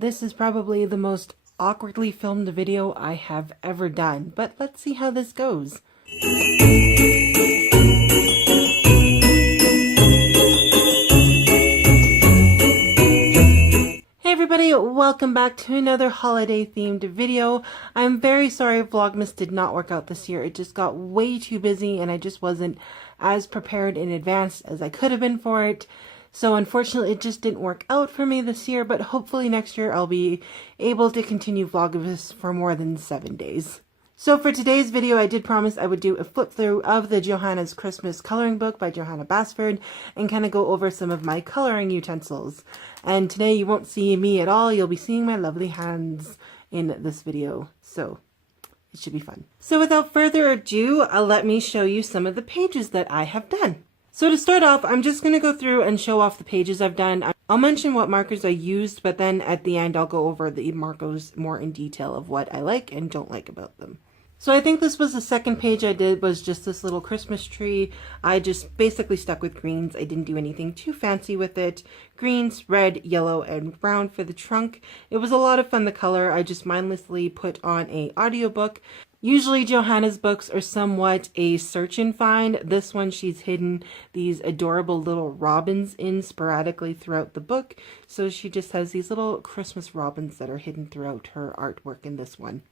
This is probably the most awkwardly filmed video I have ever done, but let's see how this goes. Hey everybody, welcome back to another holiday themed video. I'm very sorry Vlogmas did not work out this year. It just got way too busy and I just wasn't as prepared in advance as I could have been for it. So unfortunately it just didn't work out for me this year, but hopefully next year I'll be able to continue Vlogmas for more than 7 days. So for today's video, I did promise I would do a flip through of the Johanna's Christmas coloring book by Johanna and kind of go over some of my coloring utensils. And today you won't see me at all, you'll be seeing my lovely hands in this video. So it should be fun. So without further ado, let me show you some of the pages that I have done. So to start off, I'm just going to go through and show off the pages I've done. I'll mention what markers I used, but then at the end I'll go over the markers more in detail of what I like and don't like about them. So I think this was the second page I did, was just this little Christmas tree. I just basically stuck with greens. I didn't do anything too fancy with it. Greens, red, yellow, and brown for the trunk. It was a lot of fun to color. I just mindlessly put on an audiobook. Usually Johanna's books are somewhat a search and find. This one, she's hidden these adorable little robins in sporadically throughout the book. So she just has these little Christmas robins that are hidden throughout her artwork in this one.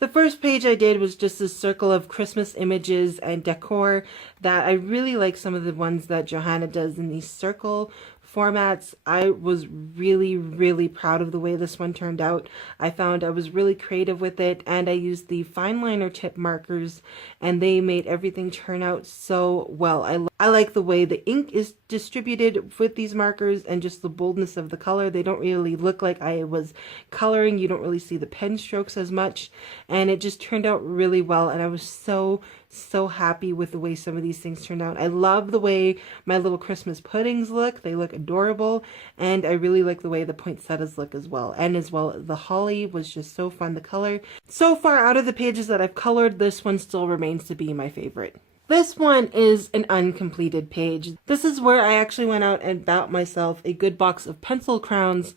The first page I did was just a circle of Christmas images and decor that I really like some of the ones that Johanna does in these circle formats. I was really proud of the way this one turned out. I found I was really creative with it, and I used the fine liner tip markers and they made everything turn out so well. I like the way the ink is distributed with these markers and just the boldness of the color. They don't really look like I was coloring. You don't really see the pen strokes as much, and it just turned out really well, and I was so happy with the way some of these things turned out. I love the way my little Christmas puddings look. They look adorable, and I really like the way the poinsettias look as well. And as well, the holly was just so fun to color. So far out of the pages that I've colored, this one still remains to be my favorite. This one is an uncompleted page. This is where I actually went out and bought myself a good box of pencil crowns,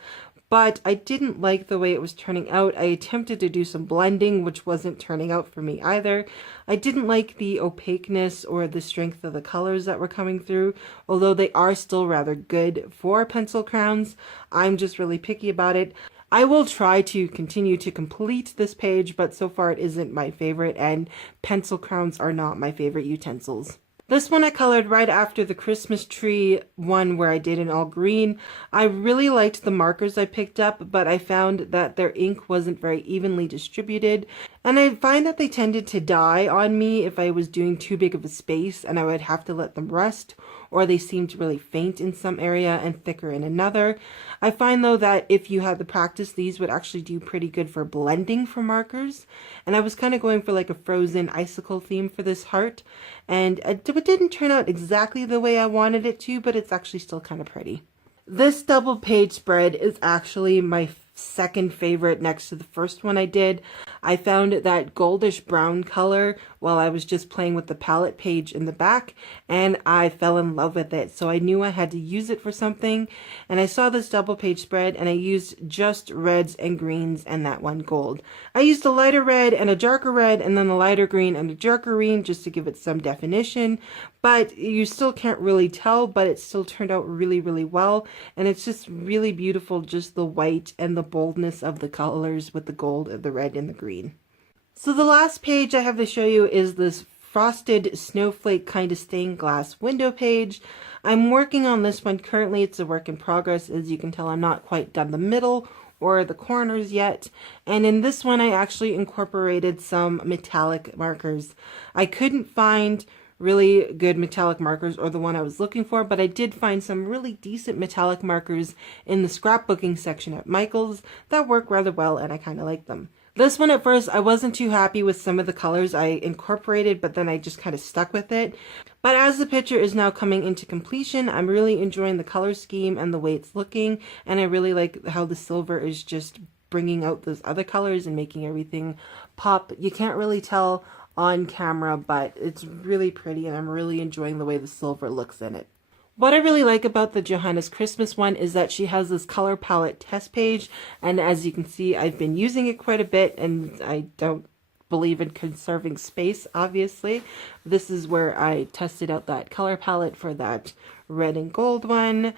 but I didn't like the way it was turning out. I attempted to do some blending, which wasn't turning out for me either. I didn't like the opaqueness or the strength of the colors that were coming through, although they are still rather good for pencil crowns. I'm just really picky about it. I will try to continue to complete this page, but so far it isn't my favorite, and pencil crowns are not my favorite utensils. This one I colored right after the Christmas tree one where I did in all green. I really liked the markers I picked up, but I found that their ink wasn't very evenly distributed. And I find that they tended to die on me if I was doing too big of a space and I would have to let them rest, or they seemed really faint in some area and thicker in another. I find though that if you had the practice, these would actually do pretty good for blending for markers. And I was kind of going for like a frozen icicle theme for this heart. And it didn't turn out exactly the way I wanted it to, but it's actually still kind of pretty. This double page spread is actually my second favorite next to the first one I did. I found that goldish brown color while I was just playing with the palette page in the back, and I fell in love with it. So I knew I had to use it for something, and I saw this double page spread and I used just reds and greens and that one gold. I used a lighter red and a darker red and then a lighter green and a darker green just to give it some definition, but you still can't really tell, but it still turned out really well, and it's just really beautiful, just the white and the boldness of the colors with the gold, the red, and the green. So the last page I have to show you is this frosted snowflake kind of stained glass window page. I'm working on this one currently. It's a work in progress. As you can tell, I'm not quite done the middle or the corners yet. And in this one, I actually incorporated some metallic markers. I couldn't find really good metallic markers, or the one I was looking for, but I did find some really decent metallic markers in the scrapbooking section at Michael's that work rather well, and I kind of like them. This one at first I wasn't too happy with some of the colors I incorporated, but then I just kind of stuck with it. But as the picture is now coming into completion, I'm really enjoying the color scheme and the way it's looking, and I really like how the silver is just bringing out those other colors and making everything pop. You can't really tell on camera, but it's really pretty, and I'm really enjoying the way the silver looks in it. What I really like about the Johanna's Christmas one is that she has this color palette test page, and as you can see, I've been using it quite a bit, and I don't believe in conserving space, obviously. This is where I tested out that color palette for that red and gold one.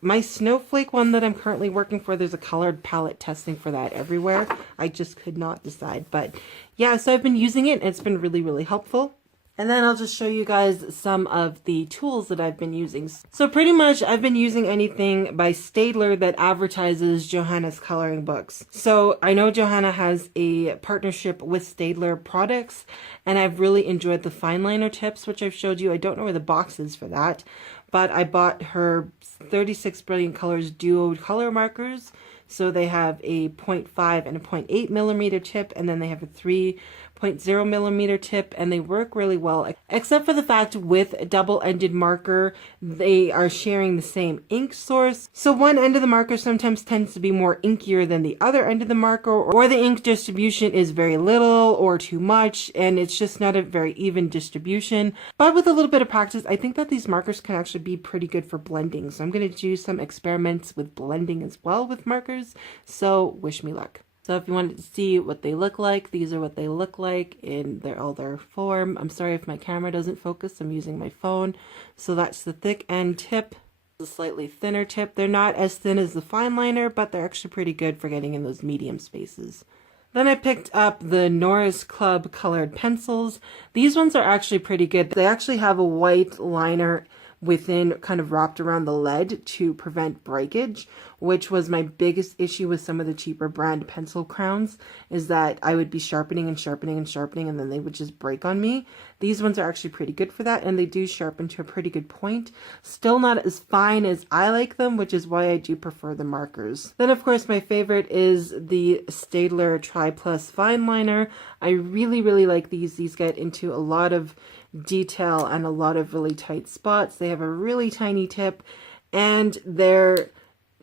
My snowflake one that I'm currently working for, there's a colored palette testing for that everywhere. I just could not decide, but yeah, so I've been using it, and it's been really, really helpful. And then I'll just show you guys some of the tools that I've been using. So pretty much I've been using anything by Staedtler that advertises Johanna's coloring books. So I know Johanna has a partnership with Staedtler products, and I've really enjoyed the fine liner tips, which I've showed you. I don't know where the box is for that, but I bought her 36 Brilliant Colors Duo color markers. So they have a 0.5 and a 0.8 millimeter tip, and then they have a 3.0 millimeter tip, and they work really well, except for the fact with a double-ended marker, they are sharing the same ink source. So one end of the marker sometimes tends to be more inkier than the other end of the marker, or the ink distribution is very little or too much, and it's just not a very even distribution. But with a little bit of practice, I think that these markers can actually be pretty good for blending. So I'm going to do some experiments with blending as well with markers. So wish me luck. So if you wanted to see what they look like, these are what they look like in all their form. I'm sorry if my camera doesn't focus. I'm using my phone. So that's the thick end tip, the slightly thinner tip. They're not as thin as the fine liner, but they're actually pretty good for getting in those medium spaces. Then I picked up the Norris Club colored pencils. These ones are actually pretty good. They actually have a white liner within, kind of wrapped around the lead to prevent breakage, which was my biggest issue with some of the cheaper brand pencil crowns, is that I would be sharpening and sharpening and sharpening, and then they would just break on me. These ones are actually pretty good for that, and they do sharpen to a pretty good point. Still not as fine as I like them, which is why I do prefer the markers. Then of course my favorite is the Staedtler Tri Plus fine liner. I really, really like these. These get into a lot of detail and a lot of really tight spots. They have a really tiny tip, and their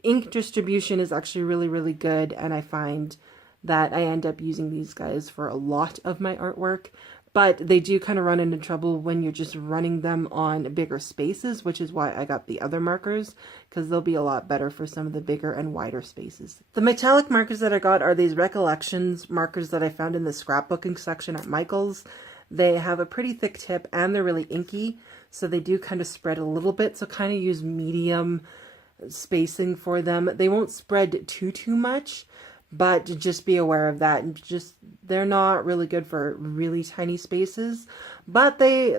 ink distribution is actually really, really good, and I find that I end up using these guys for a lot of my artwork. But they do kind of run into trouble when you're just running them on bigger spaces, which is why I got the other markers, because they'll be a lot better for some of the bigger and wider spaces. The metallic markers that I got are these Recollections markers that I found in the scrapbooking section at Michael's. They have a pretty thick tip, and they're really inky, so they do kind of spread a little bit, so kind of use medium spacing for them. They won't spread too much, but just be aware of that. And they're not really good for really tiny spaces, but they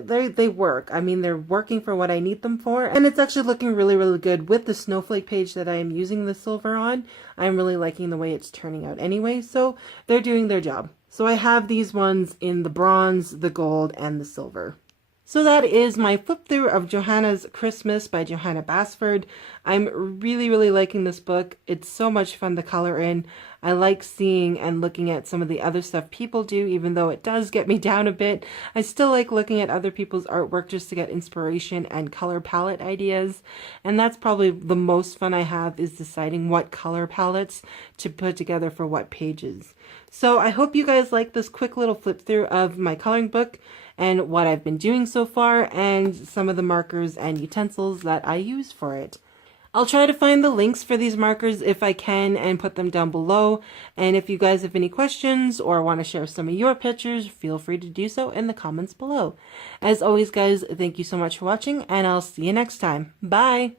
work. I mean, they're working for what I need them for, and it's actually looking really, really good with the snowflake page that I am using the silver on. I'm really liking the way it's turning out anyway, so they're doing their job. So I have these ones in the bronze, the gold, and the silver. So that is my flip through of Johanna's Christmas by Johanna Basford. I'm really, really liking this book. It's so much fun to color in. I like seeing and looking at some of the other stuff people do, even though it does get me down a bit. I still like looking at other people's artwork just to get inspiration and color palette ideas. And that's probably the most fun I have, is deciding what color palettes to put together for what pages. So I hope you guys like this quick little flip through of my coloring book and what I've been doing so far, and some of the markers and utensils that I use for it. I'll try to find the links for these markers if I can and put them down below. And if you guys have any questions or want to share some of your pictures, feel free to do so in the comments below. As always, guys, thank you so much for watching, and I'll see you next time. Bye!